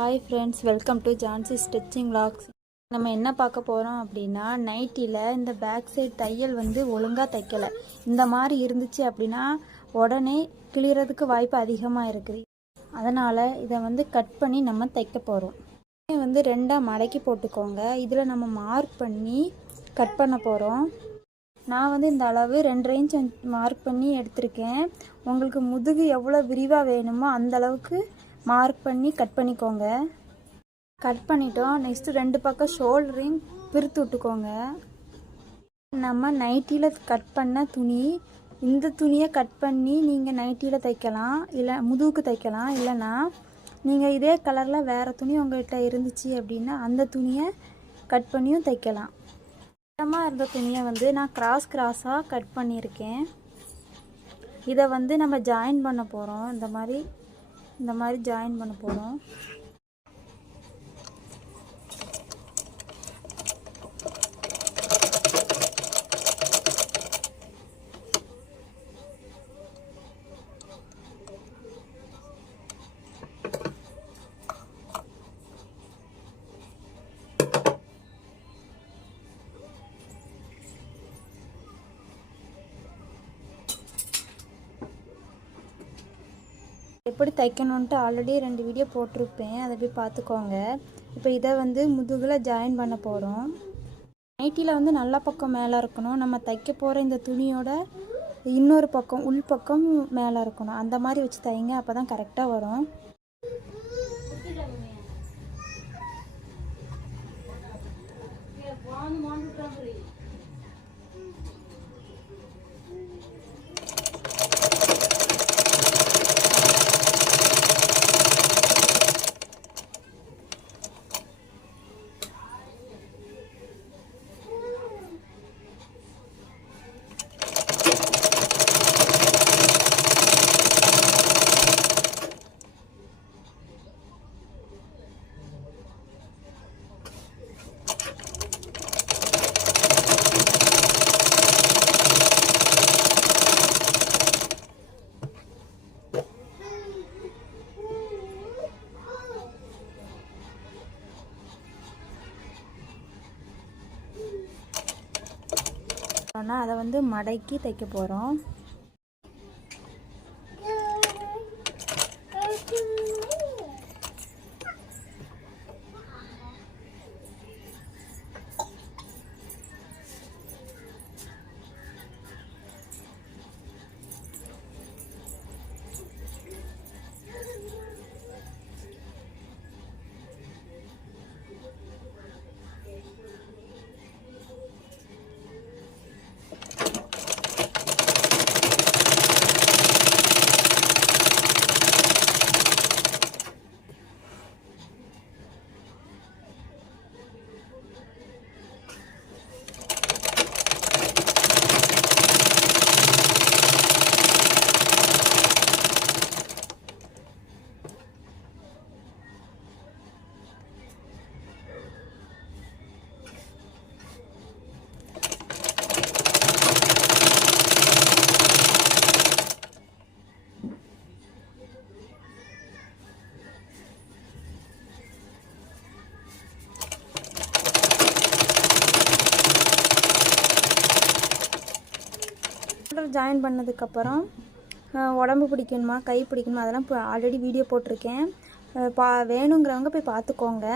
Hi friends, welcome to Jhansi stitching vlogs. நம்ம என்ன பார்க்க போகிறோம் அப்படின்னா, நைட்டியில் இந்த பேக் சைடு தையல் வந்து ஒழுங்காக தைக்கலை. இந்த மாதிரி இருந்துச்சு அப்படின்னா உடனே கிளியறதுக்கு வாய்ப்பு அதிகமாக இருக்குது. அதனால் இதை வந்து கட் பண்ணி நம்ம தைக்க போகிறோம். வந்து ரெண்டாக மடக்கி போட்டுக்கோங்க. இதில் நம்ம மார்க் பண்ணி கட் பண்ண போகிறோம். நான் வந்து இந்த அளவு 2.5 இன்ச் மார்க் பண்ணி எடுத்திருக்கேன். உங்களுக்கு முதுகு எவ்வளோ விரிவாக வேணுமோ அந்த அளவுக்கு மார்க் பண்ணி கட் பண்ணிக்கோங்க. கட் பண்ணிட்டோம். நெக்ஸ்ட்டு 2 பக்கம் ஷோல்டரையும் பிரித்து விட்டுக்கோங்க. நம்ம நைட்டியில் கட் பண்ண துணி, இந்த துணியை கட் பண்ணி நீங்கள் நைட்டியில் தைக்கலாம், இல்லை முதுகுக்கு தைக்கலாம். இல்லைன்னா நீங்கள் இதே கலரில் வேறு துணி உங்கள்கிட்ட இருந்துச்சு அப்படின்னா அந்த துணியை கட் பண்ணியும் தைக்கலாம். சுத்தமாக இருந்த துணியை வந்து நான் கிராஸாக கட் பண்ணியிருக்கேன். இதை வந்து நம்ம ஜாயின் பண்ண போகிறோம். இந்த மாதிரி ஜாயின் பண்ண போகிறோம். எப்படி தைக்கணுன்ட்டு ஆல்ரெடி 2 வீடியோ போட்டிருப்பேன், அதை போய் பார்த்துக்கோங்க. இப்போ இதை வந்து முதுகில் ஜாயின் பண்ண போகிறோம். நைட்டியில் வந்து நல்ல பக்கம் மேலே இருக்கணும். நம்ம தைக்க போகிற இந்த துணியோட இன்னொரு பக்கம் உள் பக்கம் மேலே இருக்கணும். அந்த மாதிரி வச்சு தைங்க, அப்போ தான் கரெக்டாக வரும். அதை வந்து மடக்கி தைக்க போகிறோம். ஜாயின் பண்ணதுக்கப்புறம் உடம்பு பிடிக்கணுமா, கை பிடிக்கணுமா, அதெல்லாம் இப்போ ஆல்ரெடி வீடியோ போட்டிருக்கேன். வேணுங்கிறவங்க போய் பார்த்துக்கோங்க.